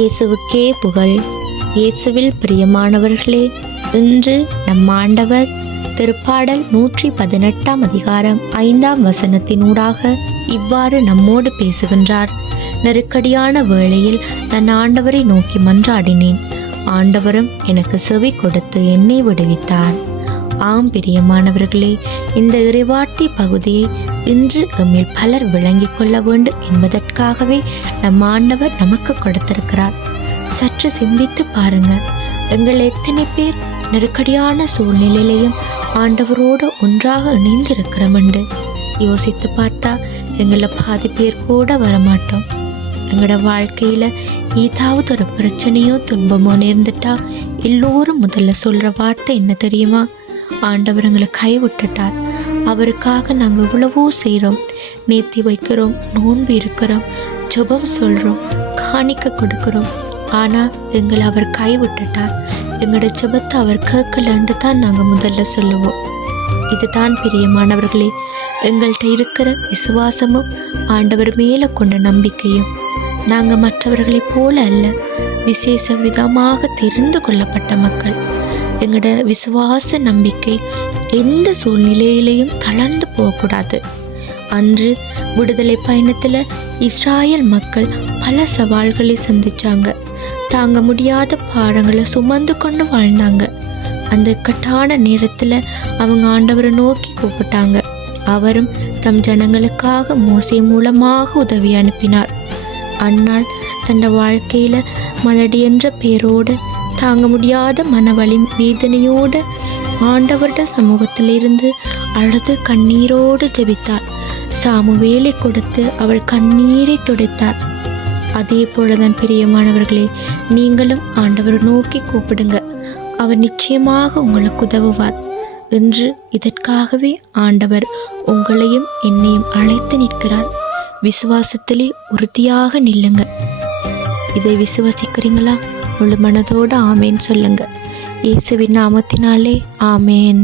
இயேசுவுக்கே புகழ். இயேசுவில் பிரியமானவர்களே, இன்று நம் ஆண்டவர் திருப்பாடல் 118 அதிகாரம் 5 வசனத்தினூடாக இவ்வாறு நம்மோடு பேசுகின்றார். நெருக்கடியான வேளையில் நான் ஆண்டவரை நோக்கி மன்றாடினேன், ஆண்டவரும் எனக்கு செவி கொடுத்து என்னை விடுவித்தார். ஆம் பிரியமானவர்களே, இந்த இறைவார்த்தை பகுதியை இன்று எம்மில் பலர் விளங்கிக் கொள்ள வேண்டும் என்பதற்காகவே நம் ஆண்டவர் நமக்கு கொடுத்திருக்கிறார். சற்று சிந்தித்து பாருங்க, எங்கள் எத்தனை பேர் நெருக்கடியான சூழ்நிலையிலையும் ஆண்டவரோடு ஒன்றாக இணைந்திருக்கிறோம் என்று யோசித்து பார்த்தா எங்களை பாதி பேர் கூட வரமாட்டோம். எங்களோட வாழ்க்கையில ஏதாவது ஒரு பிரச்சனையோ துன்பமோ நேர்ந்துட்டா எல்லோரும் முதல்ல சொல்ற வார்த்தை என்ன தெரியுமா? ஆண்டவர் எங்களை கைவிட்டுட்டார், அவருக்காக நாங்கள் இவ்வளவோ செய்கிறோம், நேர்த்தி வைக்கிறோம், நோன்பு இருக்கிறோம், ஜெபம் சொல்கிறோம், காணிக்க கொடுக்கிறோம், ஆனால் எங்களை அவர் கைவிட்டுட்டார், எங்களோட ஜெபத்தை அவர் கேட்கலன்னு தான் நாங்கள் முதல்ல சொல்லுவோம். இதுதான் பிரியமானவர்களே, எங்கள்கிட்ட இருக்கிற விசுவாசமும் ஆண்டவர் மேலே கொண்ட நம்பிக்கையும். நாங்கள் மற்றவர்களைப் போல அல்ல, விசேஷ விதமாக தெரிந்து கொள்ளப்பட்ட மக்கள். எங்களோட விசுவாச நம்பிக்கை எந்த சூழ்நிலையிலையும் தளர்ந்து போகக்கூடாது. அன்று விடுதலை பயணத்தில் இஸ்ராயல் மக்கள் பல சவால்களை சந்திச்சாங்க, தாங்க முடியாத பாரங்களை சுமந்து கொண்டு வாழ்ந்தாங்க. அந்த இக்கட்டான நேரத்தில் அவங்க ஆண்டவரை நோக்கி கூப்பிட்டாங்க. அவரும் தம் ஜனங்களுக்காக மோசே மூலமாக உதவி அனுப்பினார். அந்நாள் தன் வாழ்க்கையில் மலடி என்ற பேரோடு தாங்க முடியாத மனவலி வேதனையோடு ஆண்டவருடைய சமூகத்திலிருந்து அழுது கண்ணீரோடு ஜெபித்தாள். சாமுவேலை கொடுத்து அவள் கண்ணீரை துடைத்தார். அதே போலதான் பிரியமானவர்களே, நீங்களும் ஆண்டவரை நோக்கி கூப்பிடுங்க, அவர் நிச்சயமாக உங்களுக்கு உதவுவார். இன்று இதற்காகவே ஆண்டவர் உங்களையும் என்னையும் அழைத்து நிற்கிறார். விசுவாசத்திலே உறுதியாக நில்லுங்க. இதை விசுவாசிக்கிறீங்களா? முழு மனதோடு ஆமேன் சொல்லுங்க. இயேசுவின் நாமத்தினாலே ஆமேன்.